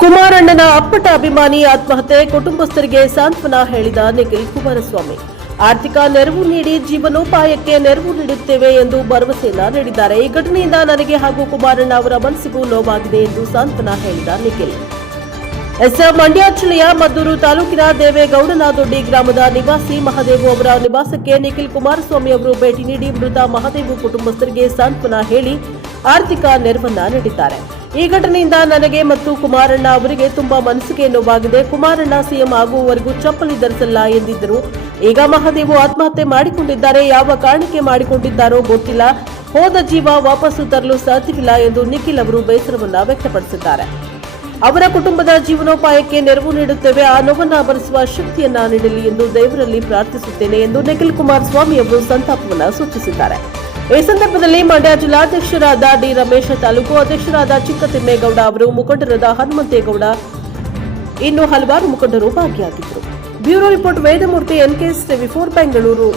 ಕುಮಾರಣ್ಣನ ಅಪ್ಪಟ ಅಭಿಮಾನಿ ಆತ್ಮಹತ್ಯೆ ಕುಟುಂಬಸ್ಥರಿಗೆ ಸಾಂತ್ವನ ಹೇಳಿದ ನಿಖಿಲ್ ಕುಮಾರಸ್ವಾಮಿ. ಆರ್ಥಿಕ ನೆರವು ನೀಡಿ ಜೀವನೋಪಾಯಕ್ಕೆ ನೆರವು ನೀಡುತ್ತೇವೆ ಎಂದು ಭರವಸೆ ನೀಡಿದ್ದಾರೆ. ಈ ಘಟನೆಯಿಂದ ನನಗೆ ಹಾಗೂ ಕುಮಾರಣ್ಣ ಅವರ ಮನಸ್ಸಿಗೂ ನೋವಾಗಿದೆ ಎಂದು ಸಾಂತ್ವನ ಹೇಳಿದ ನಿಖಿಲ್. ಎಸ್ ಮಂಡ್ಯ ಜಿಲ್ಲೆಯ ಮದ್ದೂರು ತಾಲೂಕಿನ ದೇವೇಗೌಡನದೊಡ್ಡಿ ಗ್ರಾಮದ ನಿವಾಸಿ ಮಹದೇವು ಅವರ ನಿವಾಸಕ್ಕೆ ನಿಖಿಲ್ ಕುಮಾರಸ್ವಾಮಿ ಅವರು ಭೇಟಿ ನೀಡಿ ಮೃತ ಮಹದೇವು ಕುಟುಂಬಸ್ಥರಿಗೆ ಸಾಂತ್ವನ ಹೇಳಿ ಆರ್ಥಿಕ ನೆರವನ್ನ ನೀಡಿದ್ದಾರೆ. ಈ ಘಟನೆಯಿಂದ ನನಗೆ ಮತ್ತು ಕುಮಾರಣ್ಣ ಅವರಿಗೆ ತುಂಬಾ ಮನಸ್ಸಿಗೆ ನೋವಾಗಿದೆ. ಕುಮಾರಣ್ಣ ಸಿಎಂ ಆಗುವವರೆಗೂ ಚಪ್ಪಲಿ ಧರಿಸಲ್ಲ ಎಂದಿದ್ದರು. ಈಗ ಮಹಾದೇವು ಆತ್ಮಹತ್ಯೆ ಮಾಡಿಕೊಂಡಿದ್ದಾರೆ. ಯಾವ ಕಾರಣಕ್ಕೆ ಮಾಡಿಕೊಂಡಿದ್ದಾರೋ ಗೊತ್ತಿಲ್ಲ. ಹೋದ ಜೀವ ವಾಪಸ್ಸು ತರಲು ಸಾಧ್ಯವಿಲ್ಲ ಎಂದು ನಿಖಿಲ್ ಅವರು ಬೇಸರವನ್ನ ವ್ಯಕ್ತಪಡಿಸಿದ್ದಾರೆ. ಅವರ ಕುಟುಂಬದ ಜೀವನೋಪಾಯಕ್ಕೆ ನೆರವು ನೀಡುತ್ತೇವೆ. ಆ ನೋವನ್ನ ಭರಿಸುವ ಶಕ್ತಿಯನ್ನ ನೀಡಲಿ ಎಂದು ದೇವರಲ್ಲಿ ಪ್ರಾರ್ಥಿಸುತ್ತೇನೆ ಎಂದು ನಿಖಿಲ್ ಕುಮಾರಸ್ವಾಮಿ ಅವರು ಸಂತಾಪವನ್ನು ಸೂಚಿಸಿದ್ದಾರೆ. ಈ ಸಂದರ್ಭದಲ್ಲಿ ಮಂಡ್ಯ ಜಿಲ್ಲಾಧ್ಯಕ್ಷರಾದ ಡಿ ರಮೇಶ್ ತಾಲೂಕು ಅಧ್ಯಕ್ಷರಾದ ಚಿಕ್ಕತಿಮ್ಮೇಗೌಡ ಅವರು ಮುಖಂಡರಾದ ಹನುಮಂತೇಗೌಡ ಇನ್ನು ಹಲವಾರು ಮುಖಂಡರು ಭಾಗಿಯಾಗಿದ್ದರು. Bureau report Vedamurthy NKS TV four, Bengaluru.